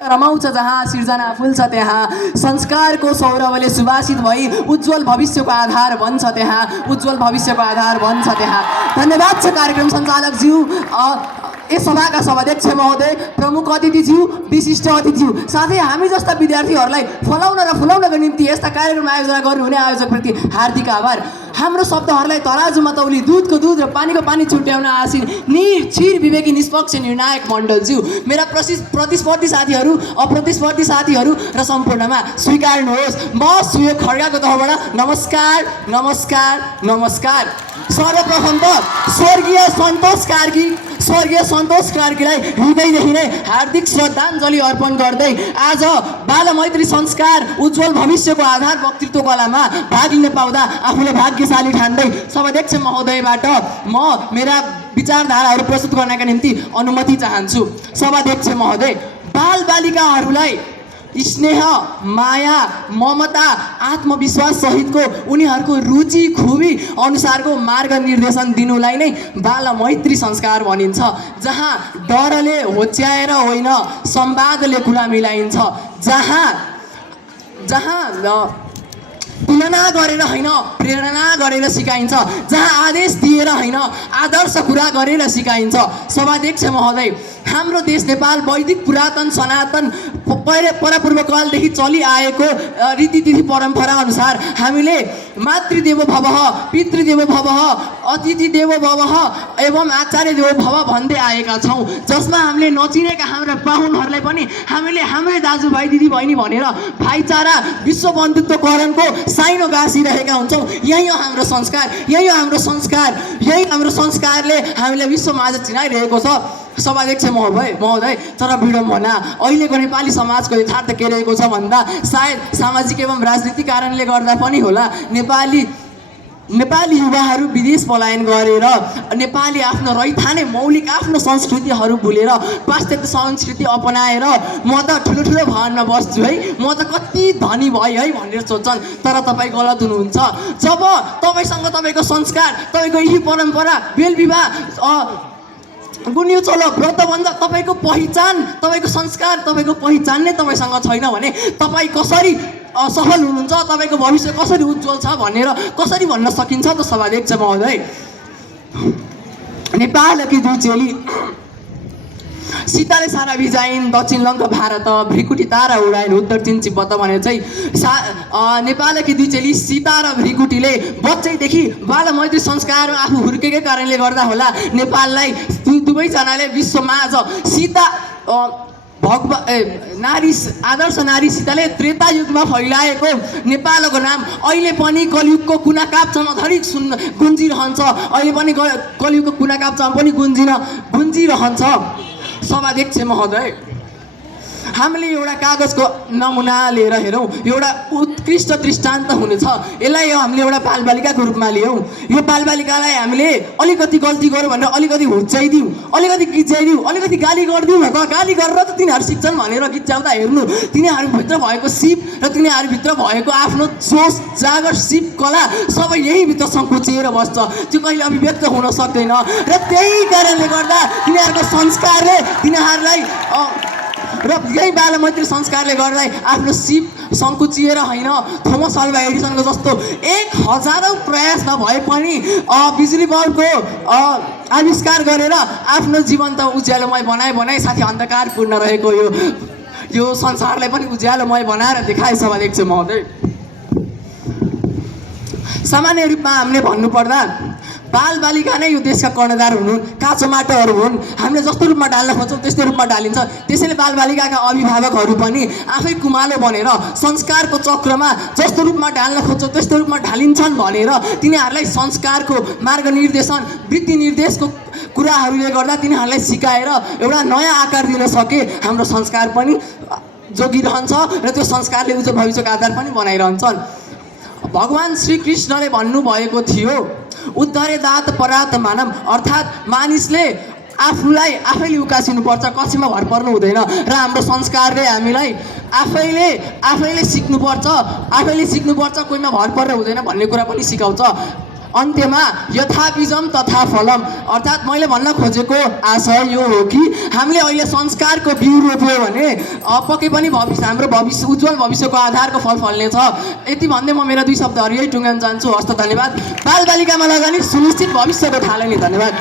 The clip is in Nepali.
रमाउँछ जहाँ सिर्जना फुल्छ त्यहाँ संस्कारको सौरभले सुवासित भई उज्जवल भविष्यको आधार बन्छ त्यहाँ उज्जवल भविष्यको आधार बन्छ त्यहाँ। धन्यवाद छ कार्यक्रम सञ्चालकज्यू, यस सभाका सभाध्यक्ष महोदय, प्रमुख अतिथिज्यू, विशिष्ट अतिथिज्यू, साथै हामी जस्ता विद्यार्थीहरूलाई फलाउन र फुलाउनको निम्ति यस्ता कार्यक्रम आयोजना गर्नुहुने आयोजकप्रति हार्दिक आभार। हाम्रो शब्दहरूलाई तराजुमा तौली दुधको दुध र पानीको पानी छुट्याउन आसिन निर्क्षीर विवेकी निष्पक्ष निर्णायक मण्डलज्यू, मेरा प्रतिस्पर्धी साथीहरू, अप्रतिस्पर्धी साथीहरू र सम्पूर्णमा स्वीकार्नुहोस् म सुयोग खड्गाको तर्फबाट नमस्कार नमस्कार नमस्कार। सर्वप्रथम त स्वर्गीय सन्तोष कार्कीलाई हृदयदेखि नै हार्दिक श्रद्धाञ्जली अर्पण गर्दै आज बाल मैत्री संस्कार उज्जवल भविष्यको आधार वक्तृत्व कलामा भाग लिन पाउँदा आफूले भाग्यशाली ठान्दै सभाध्यक्ष महोदयबाट म मेरा विचारधाराहरू प्रस्तुत गर्नका निम्ति अनुमति चाहन्छु। सभाध्यक्ष महोदय, बालबालिकाहरूलाई स्नेह, माया, ममता, आत्मविश्वास सहितको उनीहरूको रुचि खुबी अनुसारको मार्ग निर्देशन दिनुलाई नै बाल मैत्री संस्कार भनिन्छ, जहाँ डरले होच्याएर होइन संवादले कुरा मिलाइन्छ, जहाँ तुलना गरेर होइन प्रेरणा गरेर सिकाइन्छ, जहाँ आदेश दिएर होइन आदर्श कुरा गरेर सिकाइन्छ। सभाध्यक्ष महोदय, हाम्रो देश नेपाल वैदिक पुरातन सनातन परापूर्व कालदेखि चलिआएको रीतिथिति परम्परा अनुसार हामीले मातृदेवो भवः, पितृदेवो भवः, अतिथि देवो भवः एवं आचार्य देवो भव भन्दै आएका छौँ, जसमा हामीले नचिनेका हाम्रा पाहुनहरूलाई पनि हामीले हाम्रै दाजुभाइ दिदीबहिनी भनेर भाइचारा विश्व बन्धुत्वकरणको साइनो गाँसिरहेका हुन्छौँ। यही हो हाम्रो संस्कारले हामीलाई विश्वमाझ चिनाइरहेको छ। सभाध्यक्ष महोदय, तर विडम्बना अहिलेको नेपाली समाजको यथार्थ के रहेको छ भन्दा सायद सामाजिक एवं राजनीतिक कारणले गर्दा पनि होला, नेपाली युवाहरू विदेश पलायन गरेर नेपाली आफ्नो रैथाने मौलिक आफ्नो संस्कृतिहरू भुलेर पाश्चात्य संस्कृति अपनाएर म त ठुलो भवनमा बस्छु है, म त कति धनी भए है भनेर सोच्छन्। तर तपाईँ गलत हुनुहुन्छ। जब तपाईँसँग तपाईँको संस्कार, तपाईँको यही परम्परा, बेलविवाह, गुन्यु चलो व्रतबन्ध, तपाईँको पहिचान, तपाईँको संस्कार, तपाईँको पहिचान नै तपाईँसँग छैन भने तपाईँ कसरी सफल हुनुहुन्छ, तपाईँको भविष्य कसरी उज्जवल छ भनेर कसरी भन्न सकिन्छ त? सभाध्यक्ष महोदय, नेपालकी दुई चेली सीताले सारा भिजाइन्, दक्षिण लङ्का भारत, भ्रिकुटी तारा उडाइन्, उत्तर चीन तिब्बत भनेर चाहिँ नेपालकी दुई चेली सीता र भ्रिकुटीले बच्चैदेखि बाल मैत्री संस्कार आफू हुर्केकै कारणले गर्दा होला नेपाललाई दुवैजनाले विश्वमाझ सीता आदर्श नारी सीताले त्रेता युगमा फैलाएको नेपालको नाम अहिले पनि कलियुगको कुना काप्चामा धरि गुन्जिरहन्छ, अहिले पनि कलियुगको कुना काप्चामा पनि गुन्जिरहन्छ। सभाध्यक्ष महोदय, हामीले एउटा कागजको नमुना लिएर हेरौँ, एउटा उत्कृष्ट दृष्टान्त हुनेछ। यसलाई हामीले एउटा बालबालिकाको रूपमा लियौँ। यो बालबालिकालाई हामीले अलिकति गल्ती गऱ्यौँ भनेर अलिकति हुच्चाइदिउँ, अलिकति गिज्जाइदिउँ, अलिकति गाली गरिदिउँ, गाली गरेर त तिनीहरू सिक्छन् भनेर गिज्जाउँदा हेर्नु, तिनीहरूभित्र भएको सिप र तिनीहरूभित्र भएको आफ्नो जोस जागर सिप कला सबै यहीँभित्र सङ्कुचिएर बस्छ, त्यो कहिले अभिव्यक्त हुन सक्दैन। र त्यही कारणले गर्दा तिनीहरूको संस्कारले तिनीहरूलाई र यही बाल मैत्री संस्कारले गर्दा आफ्नो सिप सङ्कुचिएर होइन थोमस अल्वा एडिसनको जस्तो 1000औं प्रयासमा भए पनि बिजुली बल्बको आविष्कार गरेर आफ्नो जीवन त उज्यालोमय बनाए साथी अन्धकारपूर्ण रहेको यो संसारलाई पनि उज्यालोमय बनाएर देखाए। सभाध्यक्ष महोदय, सामान्य रूपमा हामीले भन्नुपर्दा बालबालिका नै यो देशका कर्णधार हुन्, काँचो माटोहरू हुन्। हामीले जस्तो रूपमा ढाल्न खोज्छौँ त्यस्तो रूपमा ढालिन्छ। त्यसैले बालबालिकाका अभिभावकहरू पनि आफै कुमालो बनेर संस्कारको चक्रमा जस्तो रूपमा ढाल्न खोज्छौँ त्यस्तो रूपमा ढालिन्छन् भनेर तिनीहरूलाई संस्कारको मार्गनिर्देशन, वृत्ति निर्देशको कुराहरूले गर्दा तिनीहरूलाई सिकाएर एउटा नयाँ आकार दिन सके हाम्रो संस्कार पनि जोगिरहन्छ र त्यो संस्कारले उज्जवल भविष्यको आधार पनि बनाइरहन्छन्। भगवान श्रीकृष्णले भन्नुभएको थियो, उद्धरे दात परात मानव, अर्थात् मानिसले आफैले उकासिनुपर्छ, कसैमा भर पर्नु हुँदैन। र हाम्रो संस्कारले हामीलाई आफैले सिक्नुपर्छ, कोहीमा भर पर्नु हुँदैन भन्ने कुरा पनि सिकाउँछ। अन्त्यमा यथाबीजम तथा फलम, अर्थात् मैले भन्न खोजेको आशय यो हो कि हामीले अहिले संस्कारको बिउ रोप्यो भने पक्कै पनि हाम्रो भविष्य उज्जवल भविष्यको आधारको फल फल्नेछ। यति भन्दै म मेरा 2 शब्दहरू यही टुङ्गाउन चाहन्छु। हस्त धन्यवाद। बालबालिकामा लगानी सुनिश्चित भविष्यको थालनी। धन्यवाद।